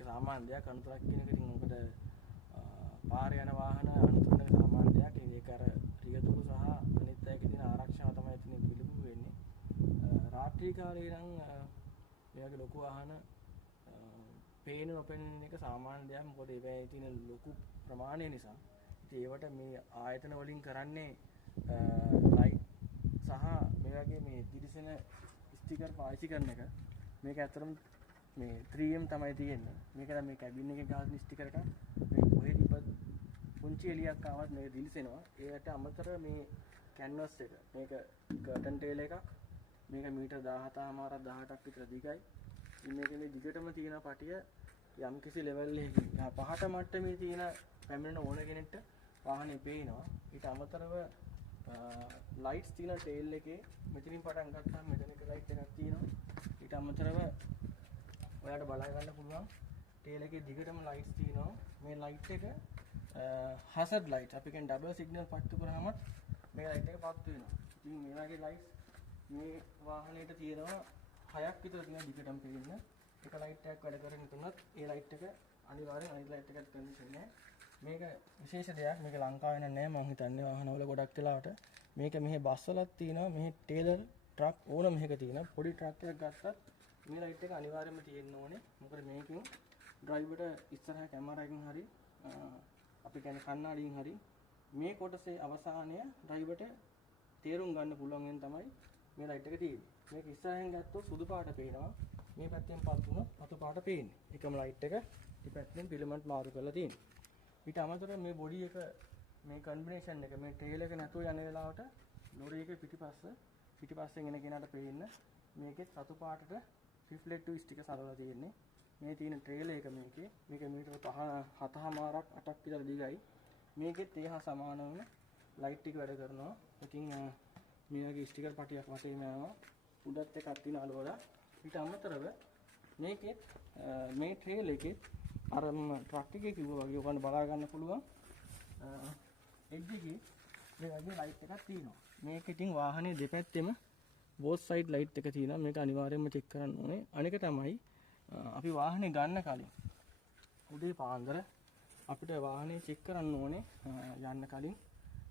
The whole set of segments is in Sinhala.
ඒක සාමාන්‍ය දෙයක්. අනුතරක් කියන එක ඉතින් මොකද පාරේ යන වාහන අනුතරක සාමාන්‍ය දෙයක්. ඒක අර රියතුරු සහ අනිත් අයගේ තියෙන ආරක්ෂාව තමයි එතන පිළිබිඹු වෙන්නේ. රාත්‍රී කාලේ නම් මේ වගේ ලොකු වාහන පේන නොපෙනෙන එක සාමාන්‍ය දෙයක්. මොකද ඒවැයේ තියෙන ලොකු ප්‍රමාණය නිසා. ඉතින් ඒවට මේ ආයතන වලින් කරන්නේ ලයිට් සහ මේ වගේ මේ දිලිසෙන ස්ටිකර් පාවිච්චි කරන එක. මේක ඇත්තටම මේ 3M තමයි තියෙන්නේ. මේක නම් මේ කැබින් එකේ ගහන ස්ටිකර් එකක්. මේ කොහෙද පුංචි එළියක් ආවත් මේක දිලිසෙනවා. ඒකට අමතරව මේ කැන්වස් එක. මේක කර්ටන් ටේල් එකක්. මේක මීටර් 17මාරක් 18ක් විතර දිගයි. ඉතින් මේකේ මේ දිගටම තියෙන පටිය යම්කිසි ලෙවල් එකකින් පහත මට්ටමේ තියෙන පැමිණෙන ඕන කෙනෙක්ට වාහනේ පේනවා. ඊට අමතරව ලයිට්ස් තියෙන ටේල් එකේ මෙතනින් පටන් ගත්තාම මෙතන එක ලයිට් එකක් තියෙනවා. ඊට අමතරව ඔයාලට බලා ගන්න පුළුවන් ටේල් එකේ දිගටම ලයිට්ස් තියෙනවා. මේ ලයිට් එක hazard light අපි කියන්නේ ඩබල් සිග්නල් පත්තු කරාම මේ ලයිට් එක පත්තු වෙනවා. ඉතින් මේ වගේ ලයිට්ස් මේ වාහනේට තියෙනවා 6ක් විතර තියෙන දිගටම පේන්න. එක ලයිට් එකක් වැඩ කරගෙන තුනත් ඒ ලයිට් එක අනිවාර්යෙන් අනිත් ලයිට් එකත් කන්ඩිෂන් නැහැ. මේක විශේෂ දෙයක්. මේක ලංකාවේ නෑ මම හිතන්නේ වාහනවල ගොඩක් වෙලාවට. මේක මෙහි බස් වලත් තියෙනවා. මෙහි ටේලර් ට්‍රක් ඕන මෙහෙක තියෙනවා. පොඩි ට්‍රක් එකක් ගත්තත් මේ ලයිට් එක අනිවාර්යයෙන්ම තියෙන්න ඕනේ. මොකද මේකෙන් ඩ්‍රයිවර්ට ඉස්සරහ කැමරා එකකින් හරි අපි කියන්නේ කණ්ණාඩියෙන් හරි මේ කොටසේ අවසානය ඩ්‍රයිවර්ට තේරුම් ගන්න පුළුවන් වෙන තමයි මේ ලයිට් එක තියෙන්නේ. මේක ඉස්සරහෙන් ගත්තොත් සුදු පාට පේනවා. මේ පැත්තෙන් පත් වුණොත් රතු පාට පේන්නේ. එකම ලයිට් එක දෙපැත්තෙන් පිලමන්ට් මාරු කරලා තියෙනවා. ඊට අමතරව මේ බොඩි එක මේ කම්බිනේෂන් එක මේ ට්‍රේල් එක නැතුව යන වෙලාවට ලොරි එකේ පිටිපස්සෙන් එන කෙනාට පේන්න මේකේ රතු පාටට රිෆ්ලෙක්ටිව් ස්ටිකර් සරවලා තියෙන්නේ. මේ තියෙන ට්‍රේල් එක මේකේ මීටර 7මාරක් 8ක් විතර දිගයි. මේකෙත් ඒ හා සමාන වන ලයිට් ටික වැඩ කරනවා. ඉතින් මේ වගේ ස්ටිකර් පටියක් වටේම යනවා. උඩත් එකක් තියෙන අලවලා. ඊට අමතරව මේකෙත් මේ ට්‍රේල් එකේ අර ට්‍රක් එකේ කිව්වා වගේ ඔයගොල්ලෝ බලා ගන්න පුළුවන් එඩ් එකේ මේ වගේ ලයිට් එකක් තියෙනවා. මේක ඉතින් වාහනේ දෙපැත්තෙම both side light එක තියෙනවා. මේක අනිවාර්යයෙන්ම චෙක් කරන්න ඕනේ. අනික තමයි අපි වාහනේ ගන්න කලින් උදේ පාන්දර අපිට වාහනේ චෙක් කරන්න ඕනේ. යන්න කලින්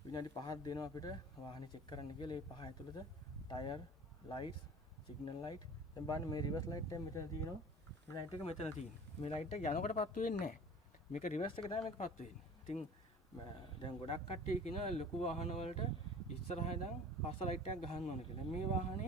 විනාඩි 5ක් දෙනවා අපිට වාහනේ චෙක් කරන්න කියලා. ඒ 5 ඇතුළත ටයර්, ලයිට්ස්, සිග්නල් ලයිට්, දැන් බලන්න මේ රිවර්ස් ලයිට් එක මෙතන තියෙනවා. මේ ලයිට් එක මෙතන තියෙනවා. මේ ලයිට් එක යනකොට පත්තු වෙන්නේ නැහැ. මේක රිවර්ස් එක තමයි මේක පත්තු වෙන්නේ. ඉතින් දැන් ගොඩක් කට්ටිය කියන ලොකු වාහන වලට ඉස්සරහා ඉඳන් පස්ස ලයිට් එකක් ගහන්න ඕනේ කියලා. මේ වාහනේ